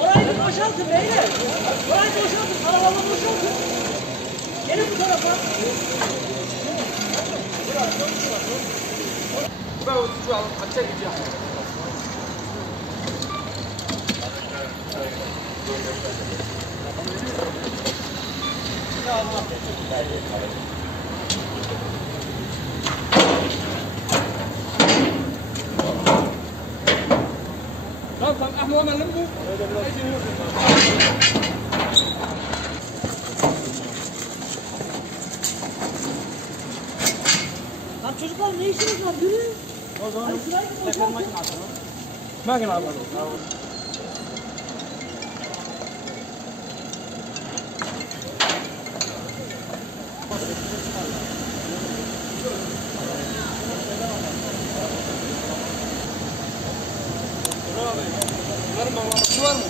Orayı boşaltın beyler. Orayı boşaltın. Arabaları boşaltın. Gelin bu tarafa. Ben o tutucu alıp kaçacak gideceğim. Tamam, Ahmet Ömer'le bu. Lan çocuklar ne işiniz var? Yürüyün. O zaman makine abi. Bunların bağlaması var mı?